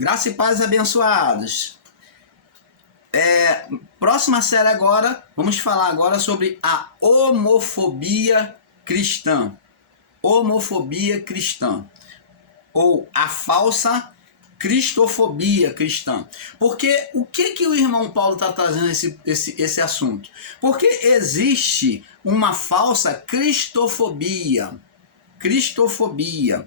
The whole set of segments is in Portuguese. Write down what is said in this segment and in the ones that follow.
Graça e paz, abençoados. Próxima série agora, vamos falar agora sobre a homofobia cristã. Homofobia cristã. Ou a falsa cristofobia cristã. Porque o que o irmão Paulo está trazendo esse assunto? Porque existe uma falsa cristofobia. Cristofobia.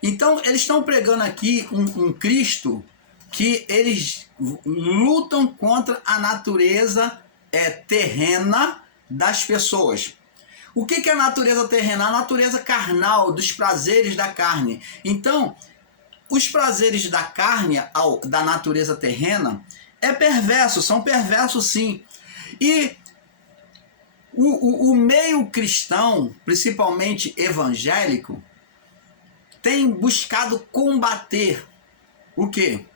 Então, eles estão pregando aqui um Cristo que eles lutam contra a natureza terrena das pessoas. O que é a natureza terrena? A natureza carnal, dos prazeres da carne. Então, os prazeres da carne, da natureza terrena, são perversos sim. E o meio cristão, principalmente evangélico, tem buscado combater o quê?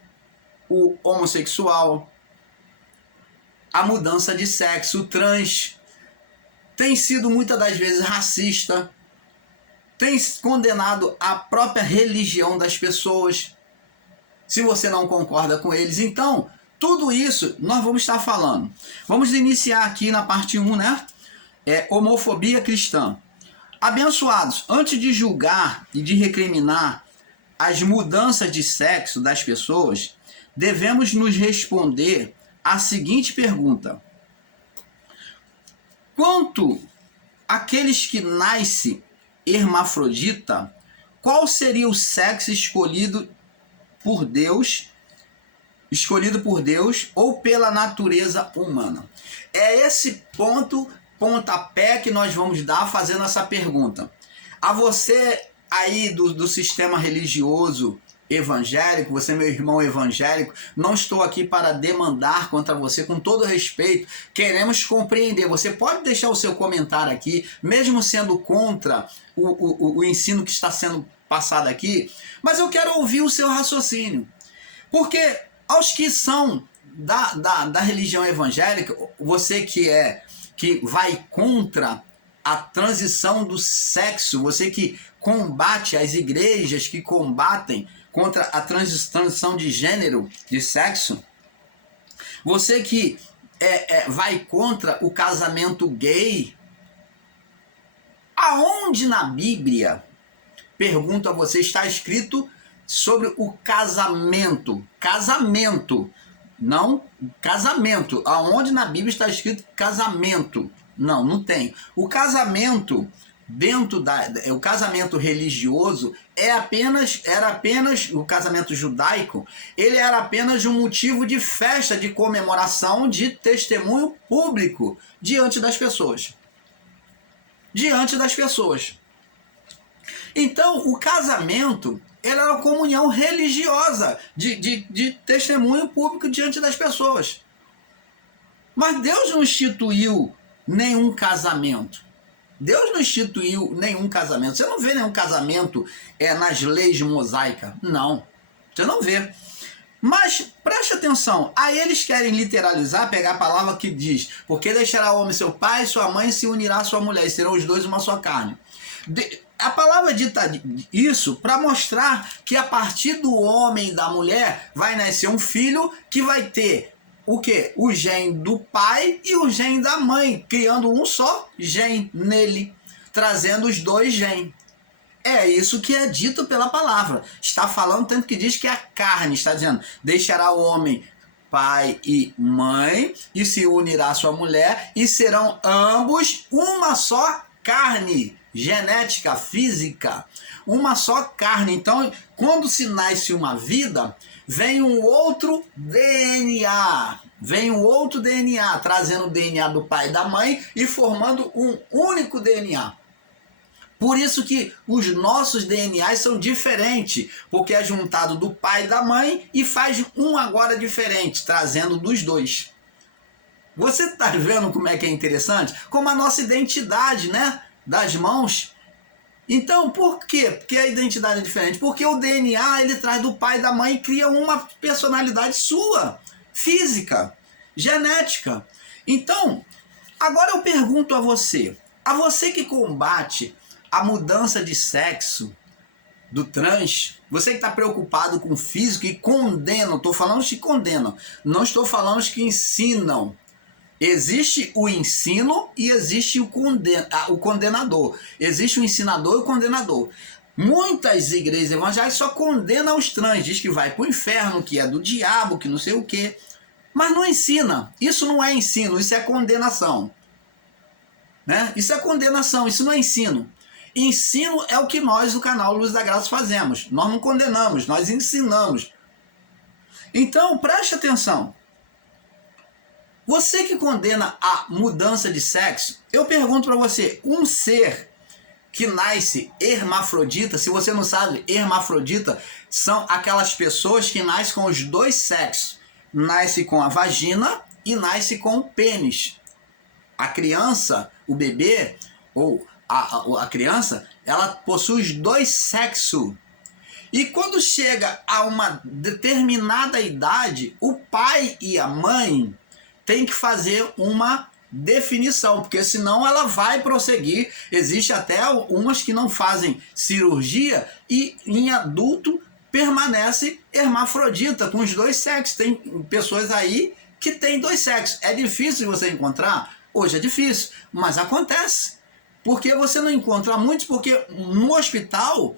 O homossexual, a mudança de sexo, o trans, tem sido muitas das vezes racista, tem condenado a própria religião das pessoas, se você não concorda com eles. Então, tudo isso nós vamos estar falando. Vamos iniciar aqui na parte 1, né? Homofobia cristã. Abençoados, antes de julgar e de recriminar as mudanças de sexo das pessoas, devemos nos responder a seguinte pergunta: quanto àqueles que nascem hermafrodita, qual seria o sexo escolhido por Deus ou pela natureza humana? É esse pontapé que nós vamos dar fazendo essa pergunta. A você aí do sistema religioso evangélico, você meu irmão evangélico, não estou aqui para demandar contra você, com todo respeito, queremos compreender. Você pode deixar o seu comentário aqui, mesmo sendo contra o ensino que está sendo passado aqui, mas eu quero ouvir o seu raciocínio. Porque aos que são da religião evangélica, você que vai contra a transição do sexo, você que combate as igrejas que combatem contra a transição de gênero, de sexo, você que vai contra o casamento gay, aonde na Bíblia, pergunto a você, está escrito sobre o casamento? Casamento, não casamento. Aonde na Bíblia está escrito casamento? Não tem. O casamento o casamento religioso era apenas o casamento judaico, ele era apenas um motivo de festa, de comemoração, de testemunho público diante das pessoas. Então, o casamento era uma comunhão religiosa, de testemunho público diante das pessoas. Mas Deus não instituiu nenhum casamento. Deus não instituiu nenhum casamento. Você não vê nenhum casamento nas leis mosaicas. Não. Você não vê. Mas preste atenção. Aí eles querem literalizar, pegar a palavra que diz: porque deixará o homem seu pai e sua mãe, se unirá à sua mulher, e serão os dois uma só carne. A palavra dita isso para mostrar que a partir do homem e da mulher vai nascer um filho que vai ter o quê? O gene do pai e o gene da mãe, criando um só gene nele, trazendo os dois genes. É isso que é dito pela palavra. Está falando tanto que diz que a carne, está dizendo, deixará o homem pai e mãe e se unirá à sua mulher e serão ambos uma só carne, genética, física, uma só carne. Então, quando se nasce uma vida, vem um outro DNA, trazendo o DNA do pai e da mãe e formando um único DNA. Por isso que os nossos DNAs são diferentes, porque é juntado do pai e da mãe e faz um agora diferente, trazendo dos dois. Você está vendo como é que é interessante? Como a nossa identidade, né? Das mãos. Então, por quê? Porque a identidade é diferente. Porque o DNA, ele traz do pai e da mãe e cria uma personalidade sua, física, genética. Então, agora eu pergunto a você que combate a mudança de sexo do trans, você que está preocupado com o físico e condenam, estou falando que condenam, não estou falando que ensinam. Existe o ensino e existe o condenador. Existe o ensinador e o condenador. Muitas igrejas evangélicas só condenam os trans, diz que vai para o inferno, que é do diabo, que não sei o quê. Mas não ensina. Isso não é ensino, isso é condenação. Né? Isso é condenação, isso não é ensino. Ensino é o que nós do canal Luz da Graça fazemos. Nós não condenamos, nós ensinamos. Então, preste atenção. Você que condena a mudança de sexo, eu pergunto para você, um ser que nasce hermafrodita, se você não sabe, hermafrodita são aquelas pessoas que nascem com os dois sexos. Nasce com a vagina e nasce com o pênis. A criança, o bebê, ou a criança, ela possui os dois sexos. E quando chega a uma determinada idade, o pai e a mãe têm que fazer uma definição, porque senão ela vai prosseguir. Existe até umas que não fazem cirurgia e em adulto permanece hermafrodita, com os dois sexos. Tem pessoas aí que têm dois sexos. É difícil você encontrar? Hoje é difícil, mas acontece. Porque você não encontra muitos, porque no hospital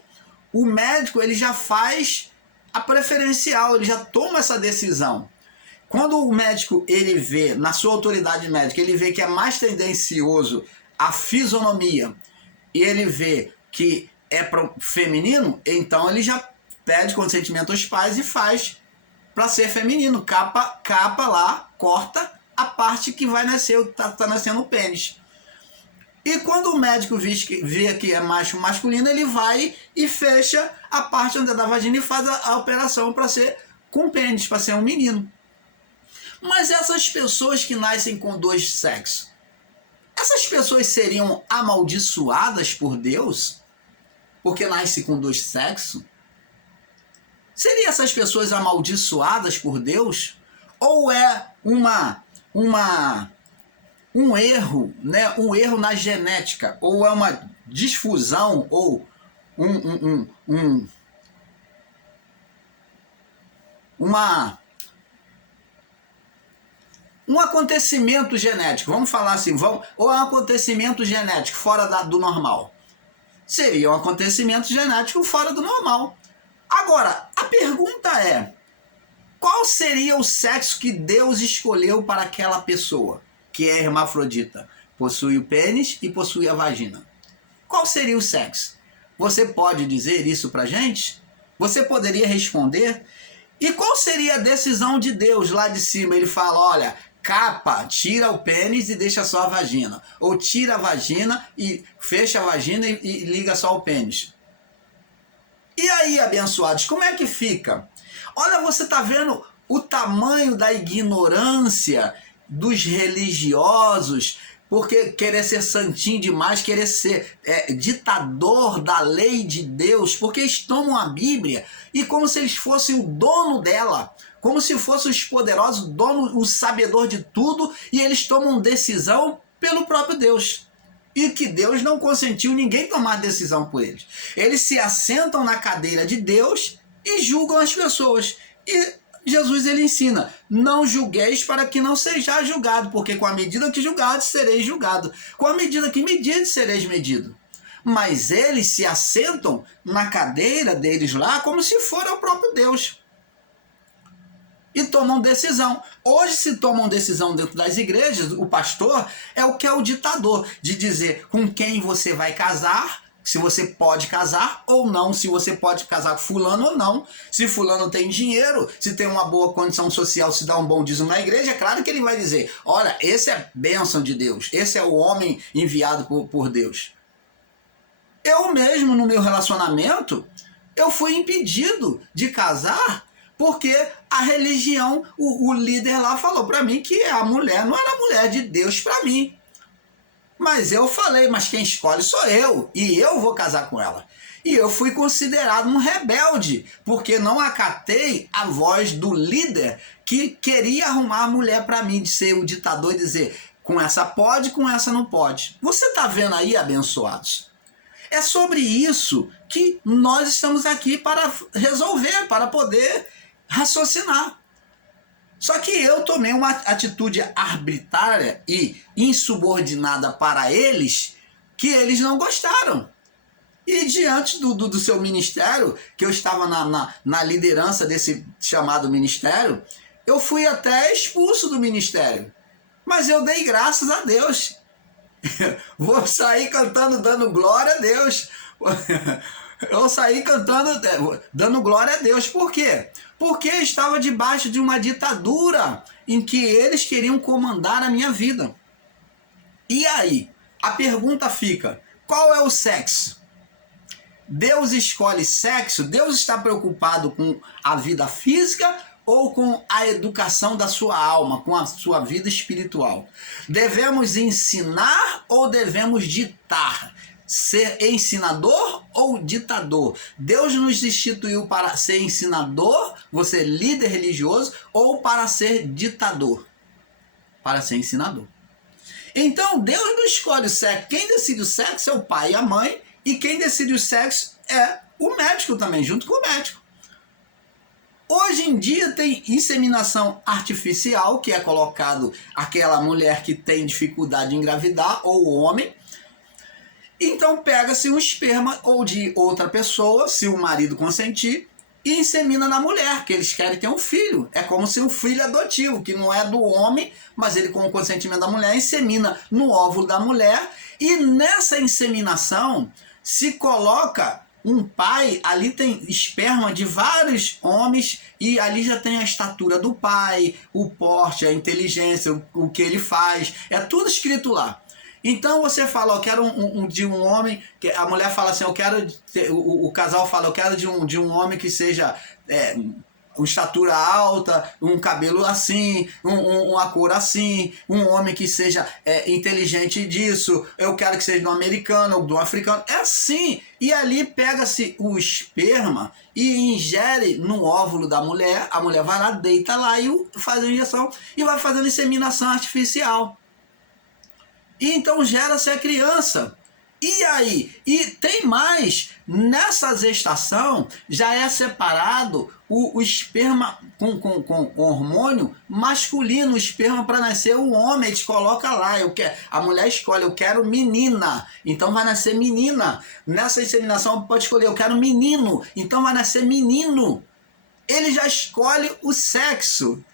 o médico ele já faz a preferencial, ele já toma essa decisão. Quando o médico ele vê, na sua autoridade médica, ele vê que é mais tendencioso a fisionomia e ele vê que é para o feminino, então ele já pede consentimento aos pais e faz para ser feminino. Capa lá, corta a parte que vai nascer, tá nascendo o pênis. E quando o médico vê que é macho masculino, ele vai e fecha a parte onde é da vagina e faz a operação para ser com pênis, para ser um menino. Mas essas pessoas que nascem com dois sexos, essas pessoas seriam amaldiçoadas por Deus? Porque nascem com dois sexos? Seriam essas pessoas amaldiçoadas por Deus? Ou é um erro, né? Um erro na genética? Ou é uma disfusão? Ou um acontecimento genético, vamos falar assim, ou é um acontecimento genético fora do normal? Seria um acontecimento genético fora do normal. Agora, a pergunta é, qual seria o sexo que Deus escolheu para aquela pessoa que é hermafrodita? Possui o pênis e possui a vagina. Qual seria o sexo? Você pode dizer isso pra gente? Você poderia responder? E qual seria a decisão de Deus lá de cima? Ele fala, olha, capa, tira o pênis e deixa só a vagina. Ou tira a vagina e fecha a vagina e liga só o pênis. E aí, abençoados, como é que fica? Olha, você está vendo o tamanho da ignorância dos religiosos, porque querer ser santinho demais, querer ser ditador da lei de Deus, porque eles tomam a Bíblia e como se eles fossem o dono dela, como se fossem os poderosos, dono, o sabedor de tudo, e eles tomam decisão pelo próprio Deus. E que Deus não consentiu ninguém tomar decisão por eles. Eles se assentam na cadeira de Deus e julgam as pessoas. E Jesus ele ensina, não julgueis para que não sejais julgado, porque com a medida que julgados sereis julgado. Com a medida que medides sereis medido. Mas eles se assentam na cadeira deles lá como se fosse o próprio Deus. E tomam decisão. Hoje se tomam decisão dentro das igrejas, o pastor é o que é o ditador, de dizer com quem você vai casar, se você pode casar ou não, se você pode casar com fulano ou não, se fulano tem dinheiro, se tem uma boa condição social, se dá um bom dízimo na igreja, é claro que ele vai dizer, olha, esse é bênção de Deus, esse é o homem enviado por Deus. Eu mesmo, no meu relacionamento, eu fui impedido de casar porque a religião, o líder lá falou para mim que a mulher não era mulher de Deus para mim. Mas eu falei, mas quem escolhe sou eu, e eu vou casar com ela. E eu fui considerado um rebelde, porque não acatei a voz do líder que queria arrumar a mulher para mim, de ser o ditador e dizer, com essa pode, com essa não pode. Você está vendo aí, abençoados? É sobre isso que nós estamos aqui para resolver, para poder raciocinar. Só que eu tomei uma atitude arbitrária e insubordinada para eles, que eles não gostaram. E diante do seu ministério, que eu estava na liderança desse chamado ministério, eu fui até expulso do ministério. Mas eu dei graças a Deus. Vou sair cantando, dando glória a Deus. Eu saí cantando, dando glória a Deus. Por quê? Porque eu estava debaixo de uma ditadura em que eles queriam comandar a minha vida. E aí, a pergunta fica, qual é o sexo? Deus escolhe sexo? Deus está preocupado com a vida física ou com a educação da sua alma, com a sua vida espiritual? Devemos ensinar ou devemos ditar? Ser ensinador ou ditador? Deus nos instituiu para ser ensinador, você líder religioso, ou para ser ditador? Para ser ensinador. Então Deus não escolhe o sexo. Quem decide o sexo é o pai e a mãe, e quem decide o sexo é o médico também, junto com o médico. Hoje em dia tem inseminação artificial, que é colocado aquela mulher que tem dificuldade de engravidar, ou o homem. Então pega-se um esperma ou de outra pessoa, se o marido consentir, e insemina na mulher, que eles querem ter um filho. É como se um filho adotivo, que não é do homem, mas ele, com o consentimento da mulher, insemina no óvulo da mulher. E nessa inseminação se coloca um pai, ali tem esperma de vários homens, e ali já tem a estatura do pai, o porte, a inteligência, o que ele faz, é tudo escrito lá. Então você fala, eu quero de um homem, que a mulher fala assim, eu quero, o casal fala, eu quero de um homem que seja uma estatura alta, um cabelo assim, uma cor assim, um homem que seja inteligente disso, eu quero que seja do americano ou do africano, é assim. E ali pega-se o esperma e ingere no óvulo da mulher, a mulher vai lá, deita lá e faz a injeção e vai fazendo inseminação artificial. E então gera-se a criança. E aí? E tem mais, nessa gestação já é separado o esperma com hormônio masculino, o esperma para nascer o homem, eles colocam lá, a mulher escolhe, eu quero menina, então vai nascer menina. Nessa inseminação pode escolher, eu quero menino, então vai nascer menino. Ele já escolhe o sexo.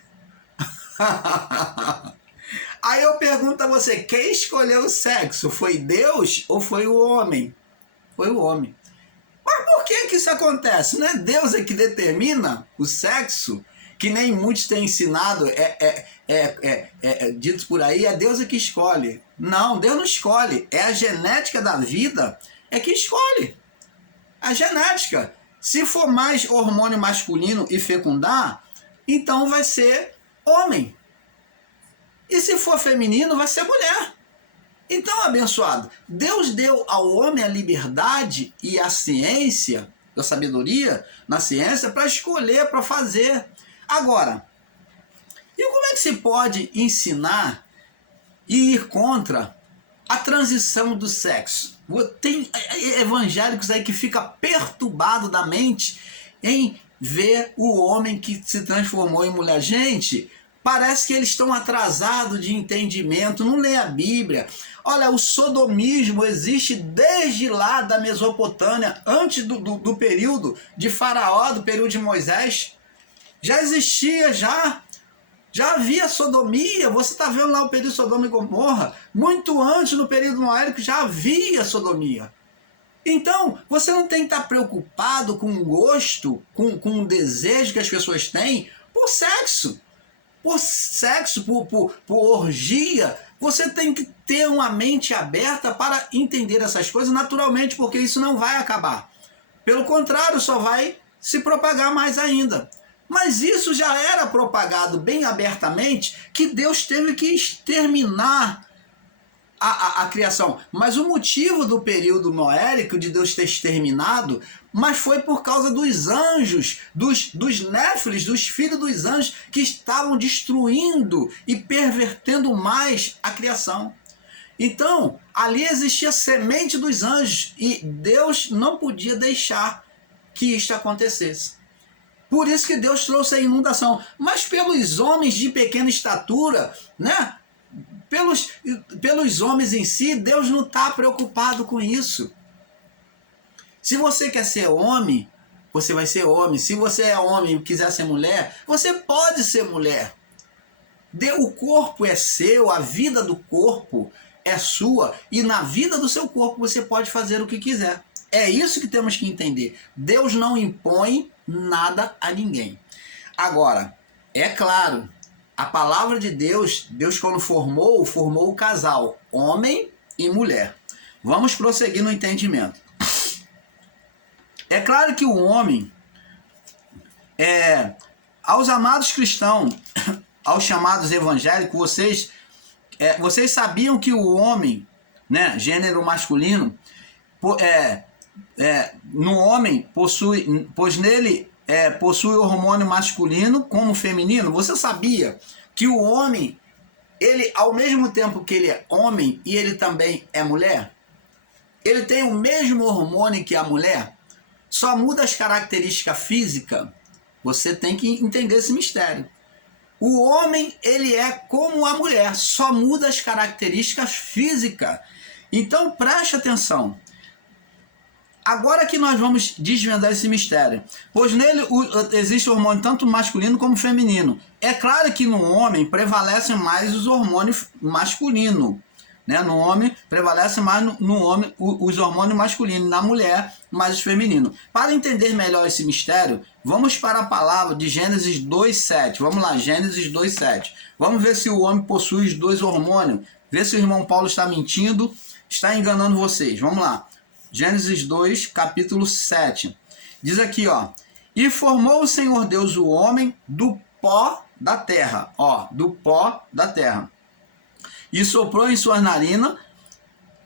Aí eu pergunto a você, quem escolheu o sexo? Foi Deus ou foi o homem? Foi o homem. Mas por que isso acontece? Não é Deus que determina o sexo? Que nem muitos têm ensinado, dito por aí, é Deus que escolhe. Não, Deus não escolhe. É a genética da vida que escolhe. A genética. Se for mais hormônio masculino e fecundar, então vai ser homem. E se for feminino, vai ser mulher. Então, abençoado, Deus deu ao homem a liberdade e a ciência, a sabedoria na ciência, para escolher, para fazer. Agora, e como é que se pode ensinar e ir contra a transição do sexo? Tem evangélicos aí que ficam perturbados da mente em ver o homem que se transformou em mulher. Gente, parece que eles estão atrasados de entendimento, não lê a Bíblia. Olha, o sodomismo existe desde lá da Mesopotâmia, antes do período de Faraó, do período de Moisés. Já existia, já havia sodomia. Você está vendo lá o período de Sodoma e Gomorra. Muito antes, no período noélico, já havia sodomia. Então, você não tem que estar preocupado com o gosto, com o desejo que as pessoas têm por sexo. Por sexo, por orgia. Você tem que ter uma mente aberta para entender essas coisas naturalmente, porque isso não vai acabar. Pelo contrário, só vai se propagar mais ainda. Mas isso já era propagado bem abertamente, que Deus teve que exterminar a criação. Mas o motivo do período noélico de Deus ter exterminado, mas foi por causa dos anjos, dos néfilis, dos filhos dos anjos, que estavam destruindo e pervertendo mais a criação. Então, ali existia semente dos anjos e Deus não podia deixar que isto acontecesse. Por isso que Deus trouxe a inundação. Mas pelos homens de pequena estatura, né? Pelos homens em si, Deus não está preocupado com isso. Se você quer ser homem, você vai ser homem. Se você é homem e quiser ser mulher, você pode ser mulher. O corpo é seu, a vida do corpo é sua, e na vida do seu corpo você pode fazer o que quiser. É isso que temos que entender. Deus não impõe nada a ninguém. Agora, é claro, a palavra de Deus, Deus quando formou o casal, homem e mulher. Vamos prosseguir no entendimento. É claro que o homem, aos amados cristãos, aos chamados evangélicos, vocês sabiam que o homem, né, gênero masculino, no homem pois nele possui o hormônio masculino como feminino? Você sabia que o homem, ele ao mesmo tempo que ele é homem e ele também é mulher, ele tem o mesmo hormônio que a mulher, só muda as características físicas? Você tem que entender esse mistério. O homem, ele é como a mulher, só muda as características físicas. Então preste atenção. Agora que nós vamos desvendar esse mistério, pois nele existe o hormônio tanto masculino como feminino. É claro que no homem prevalecem mais os hormônios masculinos, né? No homem prevalece mais os hormônios masculinos, na mulher mais os femininos. Para entender melhor esse mistério, vamos para a palavra de Gênesis 2:7. Vamos lá, Gênesis 2:7. Vamos ver se o homem possui os dois hormônios. Ver se o irmão Paulo está mentindo, está enganando vocês. Vamos lá. Gênesis 2, capítulo 7. Diz aqui, ó. E formou o Senhor Deus o homem do pó da terra. Ó, do pó da terra. E soprou em suas narinas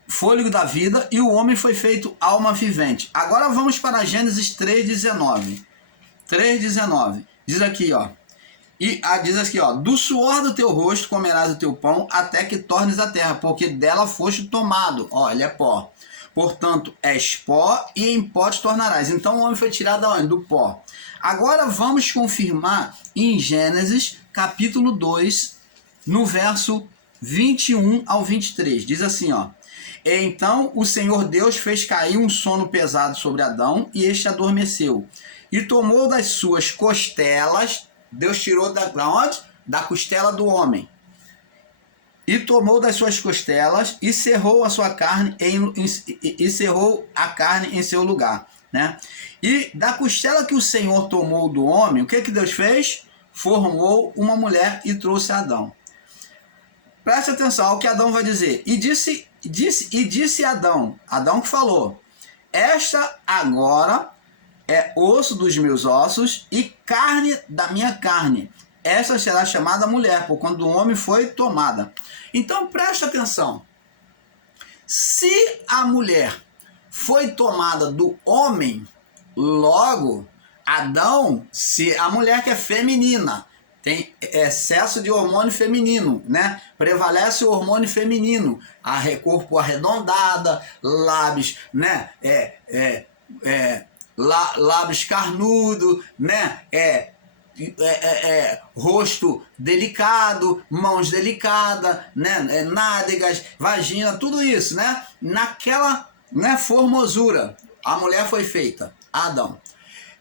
fôlego da vida, e o homem foi feito alma vivente. Agora vamos para Gênesis 3:19. 3:19. Diz aqui, ó. Diz aqui, ó. Do suor do teu rosto comerás o teu pão, até que tornes a terra, porque dela foste tomado. Ó, ele é pó. Portanto, és pó, e em pó te tornarás. Então o homem foi tirado da onde? Do pó. Agora vamos confirmar em Gênesis capítulo 2, no verso 21 ao 23. Diz assim, ó. Então o Senhor Deus fez cair um sono pesado sobre Adão, e este adormeceu. E tomou das suas costelas, Deus tirou da onde? Da costela do homem. E tomou das suas costelas e cerrou a sua carne cerrou a carne em seu lugar, né? E da costela que o Senhor tomou do homem, o que Deus fez? Formou uma mulher e trouxe a Adão. Preste atenção ao que Adão vai dizer. E disse Adão que falou: esta agora é osso dos meus ossos e carne da minha carne. Esta será chamada mulher, por quando o homem foi tomada. Então preste atenção. Se a mulher foi tomada do homem, logo Adão, se a mulher que é feminina, tem excesso de hormônio feminino, né? Prevalece o hormônio feminino, corpo arredondada, lábios, né? Lábios carnudo, né? Rosto delicado, mãos delicadas, né? Nádegas, vagina, tudo isso, né? Naquela, né, formosura, a mulher foi feita, Adão.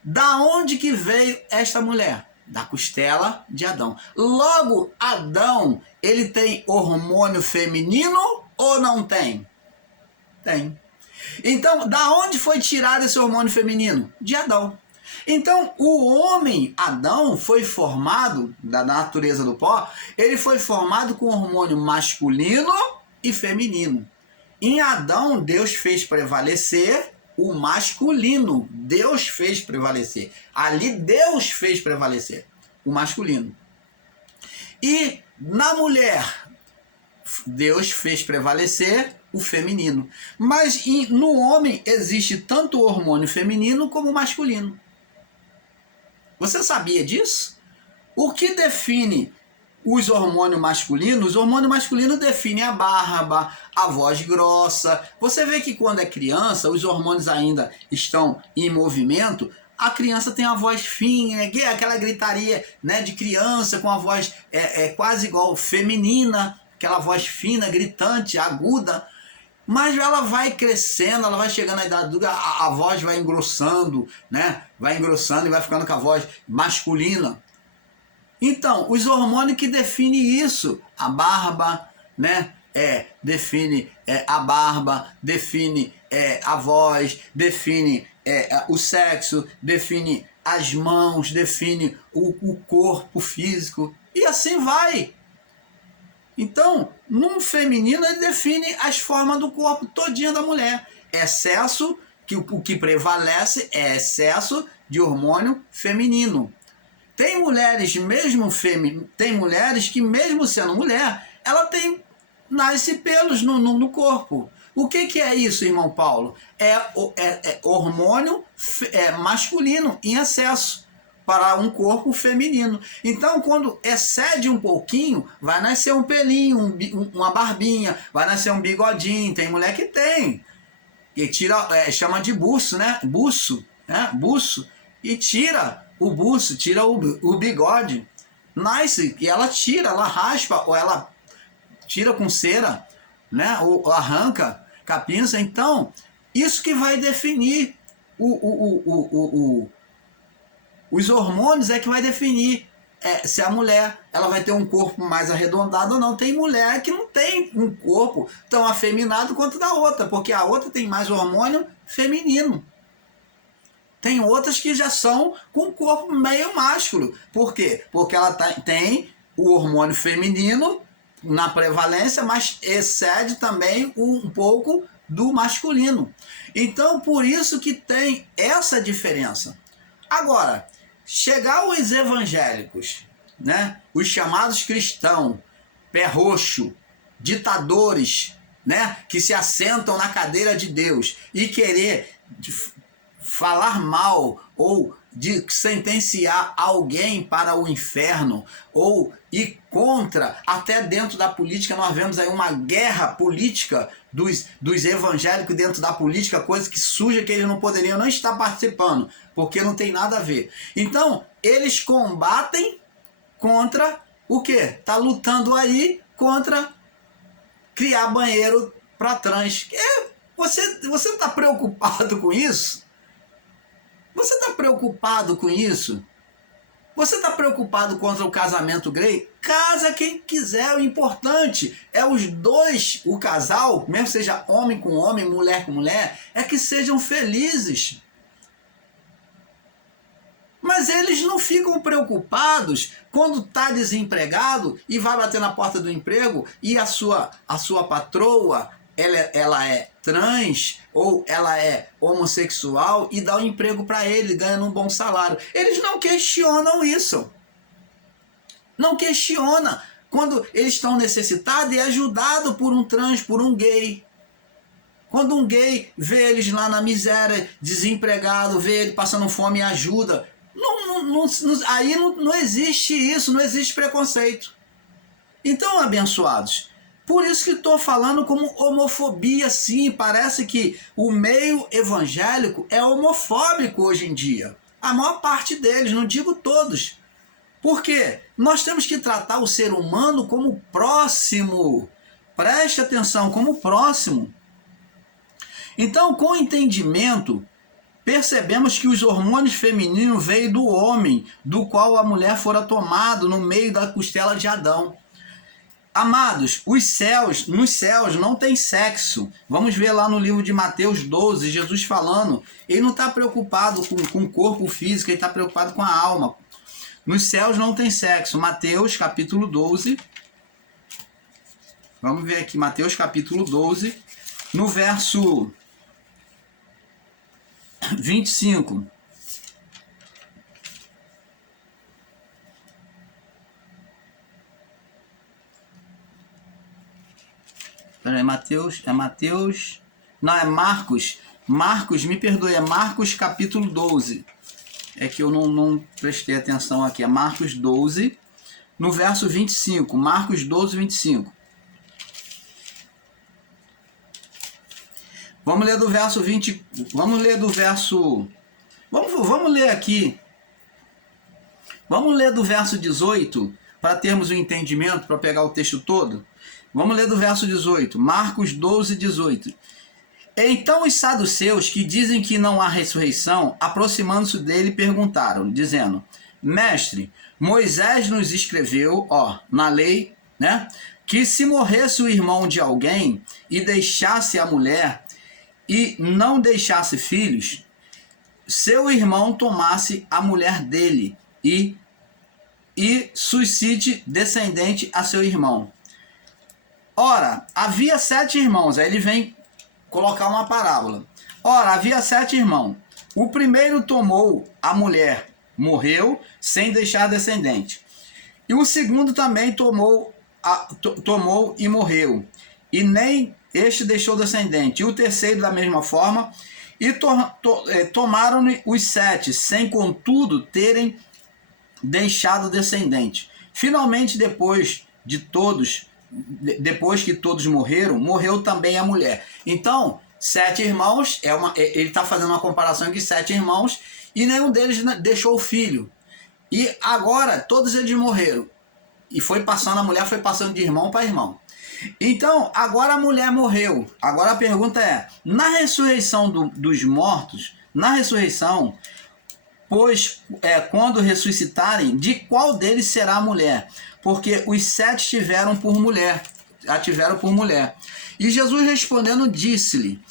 Da onde que veio esta mulher? Da costela de Adão. Logo, Adão, ele tem hormônio feminino ou não tem? Tem. Então, da onde foi tirado esse hormônio feminino? De Adão. Então, o homem, Adão, foi formado, da natureza do pó, ele foi formado com hormônio masculino e feminino. Em Adão, Deus fez prevalecer o masculino. Deus fez prevalecer. Ali, Deus fez prevalecer o masculino. E na mulher, Deus fez prevalecer o feminino. Mas no homem existe tanto o hormônio feminino como o masculino. Você sabia disso? O que define os hormônios masculinos definem a barba, a voz grossa. Você vê que quando é criança, os hormônios ainda estão em movimento, a criança tem a voz fina, aquela gritaria, né, de criança com a voz quase igual feminina, aquela voz fina, gritante, aguda. Mas ela vai crescendo, ela vai chegando na idade adulta, a voz vai engrossando, né? Vai engrossando e vai ficando com a voz masculina. Então, os hormônios que definem isso, a barba, né? Define a barba, define a voz, define o sexo, define as mãos, define o corpo físico, e assim vai. Então, no feminino, ele define as formas do corpo todinha da mulher. Excesso, o que prevalece é excesso de hormônio feminino. Tem mulheres que mesmo sendo mulher, ela nasce pelos no corpo. O que é isso, irmão Paulo? É hormônio masculino em excesso para um corpo feminino. Então, quando excede um pouquinho, vai nascer um pelinho, uma barbinha, vai nascer um bigodinho. Tem mulher que tem. E chama de buço, né? Buço, né? Buço. E tira o buço, tira o bigode. Nasce, e ela tira, ela raspa, ou ela tira com cera, né? Ou arranca com a pinça. Então, isso que vai definir os hormônios é que vai definir se a mulher ela vai ter um corpo mais arredondado ou não. Tem mulher que não tem um corpo tão afeminado quanto da outra, porque a outra tem mais hormônio feminino. Tem outras que já são com corpo meio másculo. Por quê? Porque ela tem o hormônio feminino na prevalência, mas excede também um pouco do masculino. Então, por isso que tem essa diferença. Agora, chegar os evangélicos, né, os chamados cristãos, pé roxo, ditadores, né, que se assentam na cadeira de Deus e querer falar mal ou de sentenciar alguém para o inferno, ou ir contra, até dentro da política, nós vemos aí uma guerra política dos evangélicos dentro da política, coisa que suja que eles não poderiam não estar participando, porque não tem nada a ver. Então, eles combatem contra o quê? Tá lutando aí contra criar banheiro para trans. Você está preocupado com isso? Você está preocupado com isso? Você está preocupado contra o casamento gay? Casa quem quiser, o importante é os dois, o casal, mesmo seja homem com homem, mulher com mulher, é que sejam felizes. Mas eles não ficam preocupados quando está desempregado e vai bater na porta do emprego e a sua patroa, ela é trans ou ela é homossexual e dá um emprego para ele, ganhando um bom salário. Eles não questionam isso. Não questiona quando eles estão necessitados e é ajudado por um trans, por um gay. Quando um gay vê eles lá na miséria, desempregado, vê ele passando fome e ajuda. Aí não existe isso, não existe preconceito. Então, abençoados, por isso que estou falando como homofobia, sim. Parece que o meio evangélico é homofóbico hoje em dia. A maior parte deles, não digo todos. Por quê? Nós temos que tratar o ser humano como próximo. Preste atenção, como próximo. Então, com entendimento, percebemos que os hormônios femininos veio do homem, do qual a mulher fora tomado no meio da costela de Adão. Amados, nos céus não tem sexo. Vamos ver lá no livro de Mateus 12, Jesus falando. Ele não está preocupado com o corpo físico, ele está preocupado com a alma. Nos céus não tem sexo. Mateus capítulo 12. Vamos ver aqui, Mateus capítulo 12, no verso 25. Peraí, não, é Marcos, me perdoe, é Marcos capítulo 12, é que eu não prestei atenção aqui, é Marcos 12, no verso 25, Marcos 12, 25. Vamos ler do verso 20, vamos ler do verso, vamos ler aqui, vamos ler do verso 18, para termos um entendimento, para pegar o texto todo. Vamos ler do verso 18, Marcos 12, 18. Então os saduceus, que dizem que não há ressurreição, aproximando-se dele, perguntaram, dizendo: Mestre, Moisés nos escreveu, na lei, né, que se morresse o irmão de alguém e deixasse a mulher e não deixasse filhos, seu irmão tomasse a mulher dele e suscite descendente a seu irmão. Ora, havia 7 irmãos. Aí ele vem colocar uma parábola. Ora, havia 7 irmãos. O primeiro tomou a mulher, morreu, sem deixar descendente. E o segundo também tomou e morreu, e nem este deixou descendente. E o terceiro da mesma forma, e tomaram os 7, sem contudo terem deixado descendente. Finalmente, depois que todos morreram, morreu também a mulher. Então, 7 irmãos, ele está fazendo uma comparação aqui, 7 irmãos, e nenhum deles deixou o filho. E agora, todos eles morreram. E a mulher foi passando de irmão para irmão. Então, agora a mulher morreu. Agora a pergunta é, na ressurreição dos mortos, na ressurreição, pois quando ressuscitarem, de qual deles será a mulher? Porque os 7 tiveram por mulher. E Jesus respondendo disse-lhe: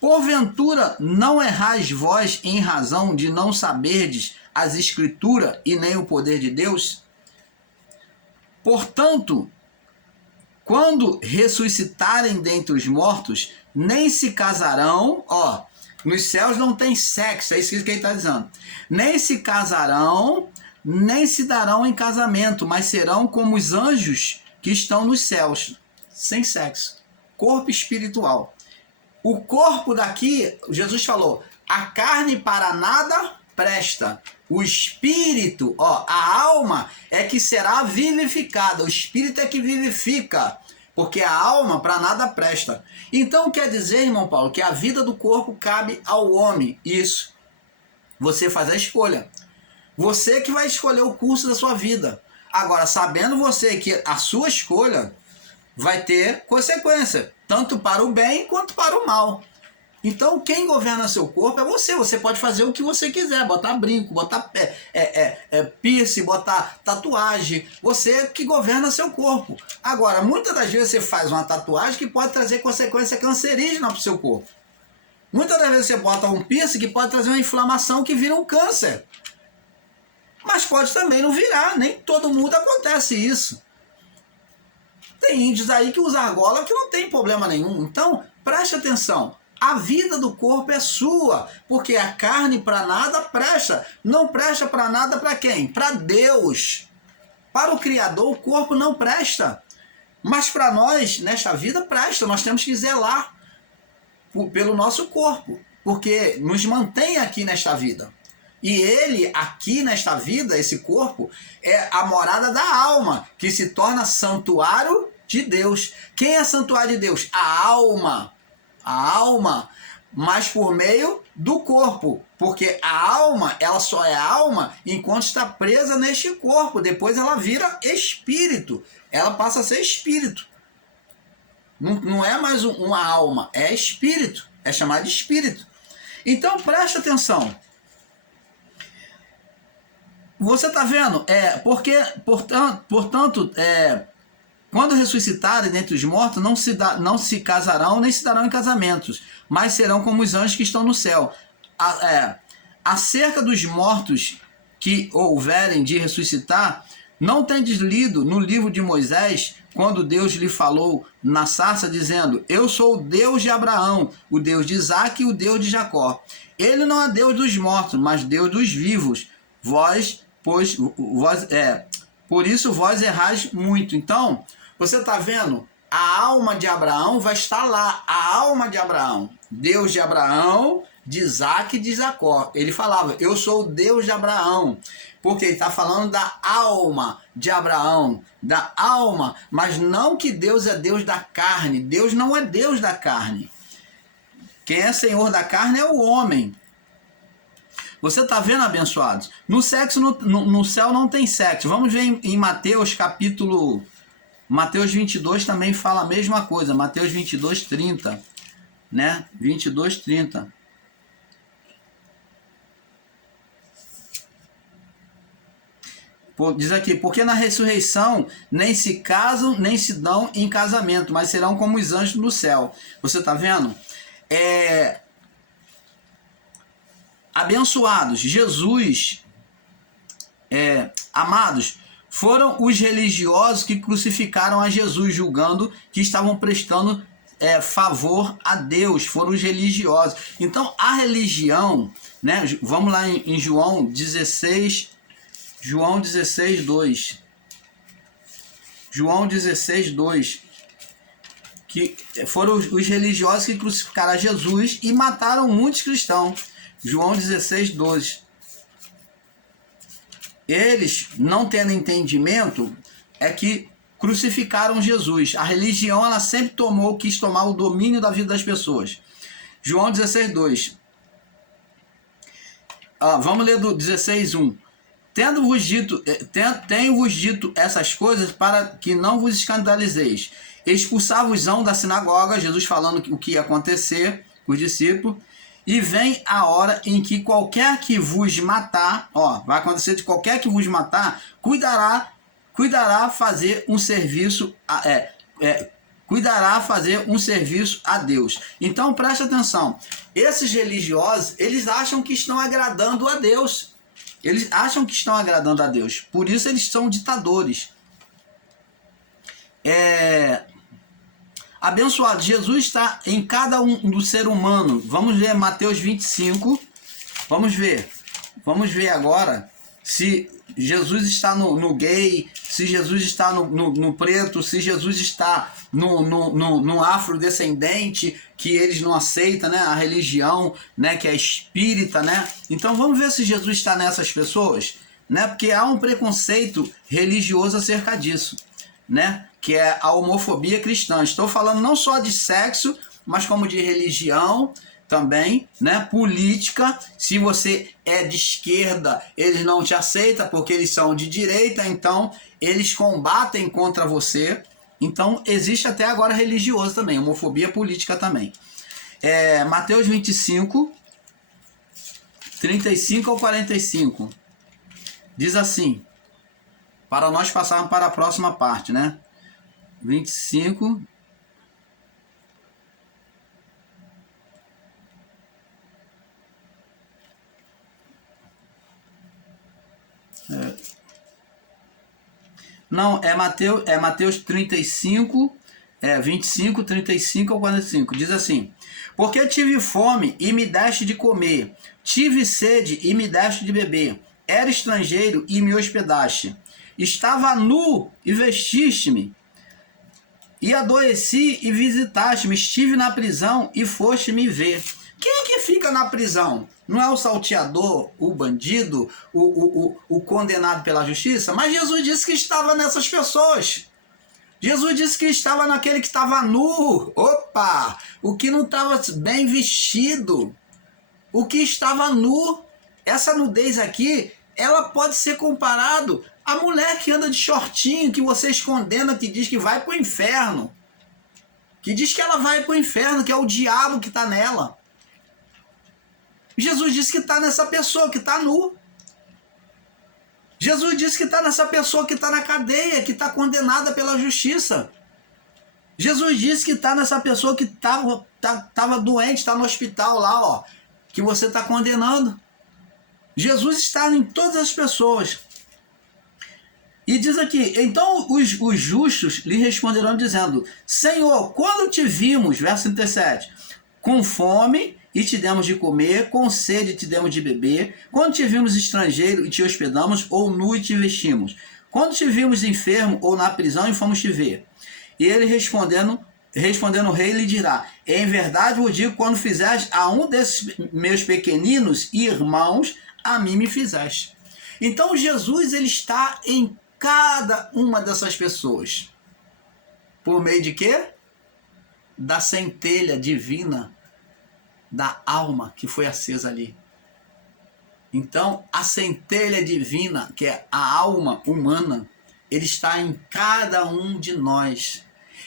porventura não errais vós em razão de não saberdes as Escrituras e nem o poder de Deus? Portanto, quando ressuscitarem dentre os mortos, nem se casarão, nos céus não tem sexo, é isso que ele está dizendo. Nem se casarão, nem se darão em casamento, mas serão como os anjos que estão nos céus, sem sexo. Corpo espiritual. O corpo daqui, Jesus falou, a carne para nada presta. O espírito, a alma é que será vivificada. O espírito é que vivifica. Porque a alma para nada presta. Então quer dizer, irmão Paulo, que a vida do corpo cabe ao homem. Isso. Você faz a escolha. Você que vai escolher o curso da sua vida. Agora, sabendo você que a sua escolha vai ter consequência, tanto para o bem quanto para o mal. Então, quem governa seu corpo é você. Você pode fazer o que você quiser, botar brinco, botar piercing, botar tatuagem. Você que governa seu corpo. Agora, muitas das vezes você faz uma tatuagem que pode trazer consequência cancerígena para o seu corpo. Muitas das vezes você bota um piercing que pode trazer uma inflamação que vira um câncer. Mas pode também não virar, nem todo mundo acontece isso. Tem índios aí que usam argola que não tem problema nenhum. Então, preste atenção. A vida do corpo é sua, porque a carne para nada presta. Não presta para nada para quem? Para Deus. Para o Criador, o corpo não presta. Mas para nós, nesta vida, presta. Nós temos que zelar pelo nosso corpo, porque nos mantém aqui nesta vida. E ele, aqui nesta vida, esse corpo, é a morada da alma, que se torna santuário de Deus. Quem é santuário de Deus? A alma. A alma, mas por meio do corpo. Porque a alma, ela só é alma enquanto está presa neste corpo. Depois ela vira espírito. Ela passa a ser espírito. Não é mais uma alma, é espírito. É chamado de espírito. Então preste atenção. Você está vendo? Portanto, quando ressuscitarem dentre os mortos, não se casarão, nem se darão em casamentos, mas serão como os anjos que estão no céu. Acerca dos mortos que houverem de ressuscitar, não tendes lido no livro de Moisés, quando Deus lhe falou na sarça, dizendo: eu sou o Deus de Abraão, o Deus de Isaque e o Deus de Jacó. Ele não é Deus dos mortos, mas Deus dos vivos. Por isso vós errais muito. Então, você está vendo? A alma de Abraão vai estar lá. A alma de Abraão. Deus de Abraão, de Isaac e de Jacó. Ele falava, eu sou o Deus de Abraão, porque ele está falando da alma de Abraão, da alma, mas não que Deus é Deus da carne. Deus não é Deus da carne. Quem é Senhor da carne é o homem. Você está vendo, abençoados? No céu não tem sexo. Vamos ver em Mateus capítulo... Mateus 22 também fala a mesma coisa. Mateus 22, 30. Né? 22, 30. Diz aqui, porque na ressurreição nem se casam, nem se dão em casamento, mas serão como os anjos no céu. Você está vendo? Abençoados, Jesus, amados, foram os religiosos que crucificaram a Jesus, julgando que estavam prestando favor a Deus. Foram os religiosos. Então, a religião, né? Vamos lá em João 16, 2. João 16, 2. Que foram os religiosos que crucificaram a Jesus e mataram muitos cristãos. João 16, 12. Eles, não tendo entendimento, é que crucificaram Jesus. A religião, ela sempre quis tomar o domínio da vida das pessoas. João 16, 2. Vamos ler do 16, 1. Tenho-vos dito essas coisas para que não vos escandalizeis. Expulsar-vos-ão da sinagoga, Jesus falando o que ia acontecer com os discípulos, e vem a hora em que qualquer que vos matar, vai acontecer de qualquer que vos matar, cuidará fazer um serviço a Deus. Então preste atenção, esses religiosos, eles acham que estão agradando a Deus. Eles acham que estão agradando a Deus. Por isso eles são ditadores. Abençoado, Jesus está em cada um do ser humano. Vamos ver Mateus 25. Vamos ver agora se Jesus está no gay, se Jesus está no preto, se Jesus está no afrodescendente, que eles não aceitam, né? A religião, né? Que é espírita, né? Então vamos ver se Jesus está nessas pessoas, né? Porque há um preconceito religioso acerca disso, né? Que é a homofobia cristã. Estou falando não só de sexo, mas como de religião também, né? Política. Se você é de esquerda, eles não te aceitam porque eles são de direita, então eles combatem contra você. Então existe até agora religioso também, homofobia política também. Mateus 25, 35 ao 45. Diz assim, para nós passarmos para a próxima parte, né? 25... Não, é Mateus 35, 25, 35 ao 45. Diz assim: porque tive fome e me deste de comer, tive sede e me deste de beber, era estrangeiro e me hospedaste, estava nu e vestiste-me, e adoeci e visitaste-me, estive na prisão e foste me ver. Quem é que fica na prisão? Não é o salteador, o bandido, o condenado pela justiça? Mas Jesus disse que estava nessas pessoas. Jesus disse que estava naquele que estava nu. Opa! O que não estava bem vestido. O que estava nu. Essa nudez aqui, ela pode ser comparado à mulher que anda de shortinho, que vocês condenam, que diz que vai para o inferno. Que diz que ela vai para o inferno, que é o diabo que está nela. Jesus disse que está nessa pessoa que está nu. Jesus disse que está nessa pessoa que está na cadeia, que está condenada pela justiça. Jesus disse que está nessa pessoa que estava doente, está no hospital lá, ó, que você está condenando. Jesus está em todas as pessoas. E diz aqui, então os justos lhe responderão dizendo: Senhor, quando te vimos, verso 37, com fome e te demos de comer, com sede te demos de beber, quando te vimos estrangeiro e te hospedamos, ou nu e te vestimos, quando te vimos enfermo ou na prisão e fomos te ver. E ele respondendo, respondendo o rei, lhe dirá: em verdade vos digo, quando fizeres a um desses meus pequeninos irmãos, a mim me fizeste. Então Jesus, ele está em cada uma dessas pessoas. Por meio de quê? Da centelha divina da alma que foi acesa ali. Então, a centelha divina, que é a alma humana, ele está em cada um de nós.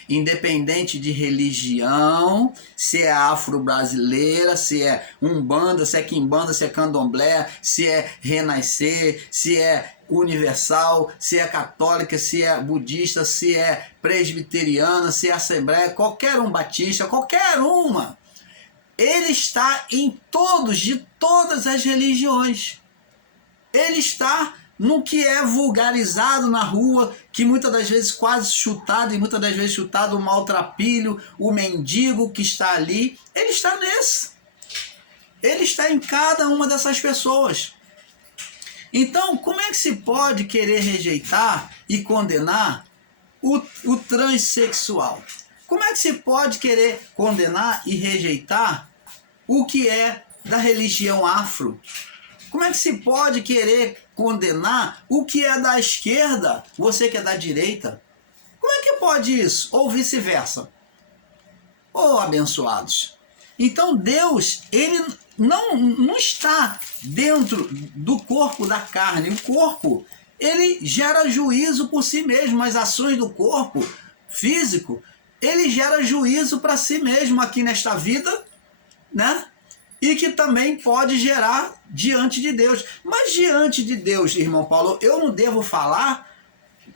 Independente de religião, se é afro-brasileira, se é umbanda, se é quimbanda, se é candomblé, se é renascer, se é universal, se é católica, se é budista, se é presbiteriana, se é assembleia, qualquer um batista, qualquer uma. Ele está em todos, de todas as religiões. Ele está no que é vulgarizado na rua, que muitas das vezes quase chutado, e muitas das vezes chutado o maltrapilho, o mendigo que está ali. Ele está nesse. Ele está em cada uma dessas pessoas. Então, como é que se pode querer rejeitar e condenar o transexual? Como é que se pode querer condenar e rejeitar o que é da religião afro? Como é que se pode querer condenar o que é da esquerda, você que é da direita? Como é que pode isso? Ou vice-versa? Oh, abençoados! Então Deus, ele não está dentro do corpo da carne. O corpo, ele gera juízo por si mesmo. As ações do corpo físico, ele gera juízo para si mesmo aqui nesta vida, né? E que também pode gerar diante de Deus. Mas diante de Deus, irmão Paulo, eu não devo falar?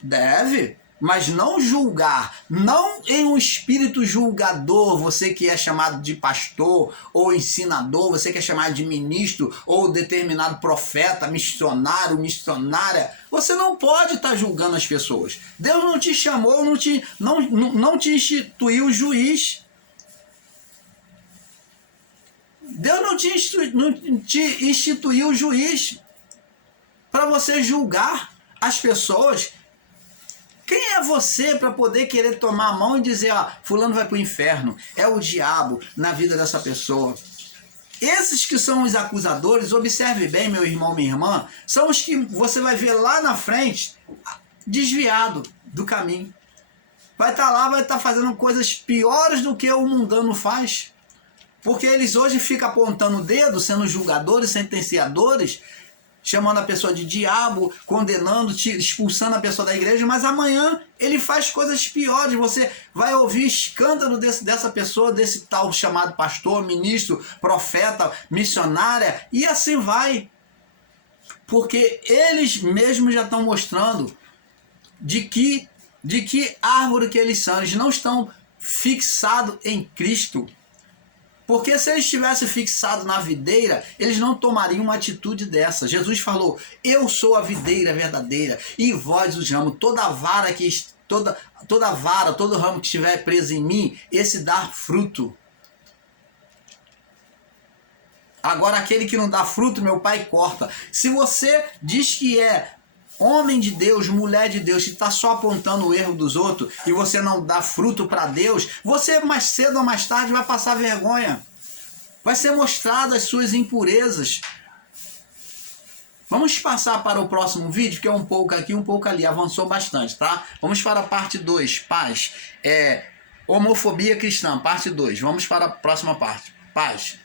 Deve, mas não julgar. Não em um espírito julgador, você que é chamado de pastor ou ensinador, você que é chamado de ministro ou determinado profeta, missionário, missionária. Você não pode estar julgando as pessoas. Deus não te chamou, não te instituiu juiz. Deus não te instituiu juiz para você julgar as pessoas. Quem é você para poder querer tomar a mão e dizer, fulano vai para o inferno, é o diabo na vida dessa pessoa? Esses que são os acusadores, observe bem, meu irmão, minha irmã, são os que você vai ver lá na frente, desviado do caminho. Vai estar lá, vai estar fazendo coisas piores do que o mundano faz. Porque eles hoje ficam apontando o dedo, sendo julgadores, sentenciadores, chamando a pessoa de diabo, condenando, expulsando a pessoa da igreja, mas amanhã ele faz coisas piores. Você vai ouvir escândalo dessa pessoa, desse tal chamado pastor, ministro, profeta, missionária, e assim vai. Porque eles mesmos já estão mostrando de que árvore que eles são. Eles não estão fixados em Cristo. Porque se eles estivessem fixados na videira, eles não tomariam uma atitude dessa. Jesus falou, eu sou a videira verdadeira, e vós os ramos. Toda vara, todo ramo que estiver preso em mim, esse dá fruto. Agora aquele que não dá fruto, meu pai corta. Se você diz que é homem de Deus, mulher de Deus, que está só apontando o erro dos outros e você não dá fruto para Deus, você mais cedo ou mais tarde vai passar vergonha. Vai ser mostrado as suas impurezas. Vamos passar para o próximo vídeo, que é um pouco aqui, um pouco ali. Avançou bastante, tá? Vamos para a parte 2, paz. Homofobia cristã, parte 2. Vamos para a próxima parte. Paz.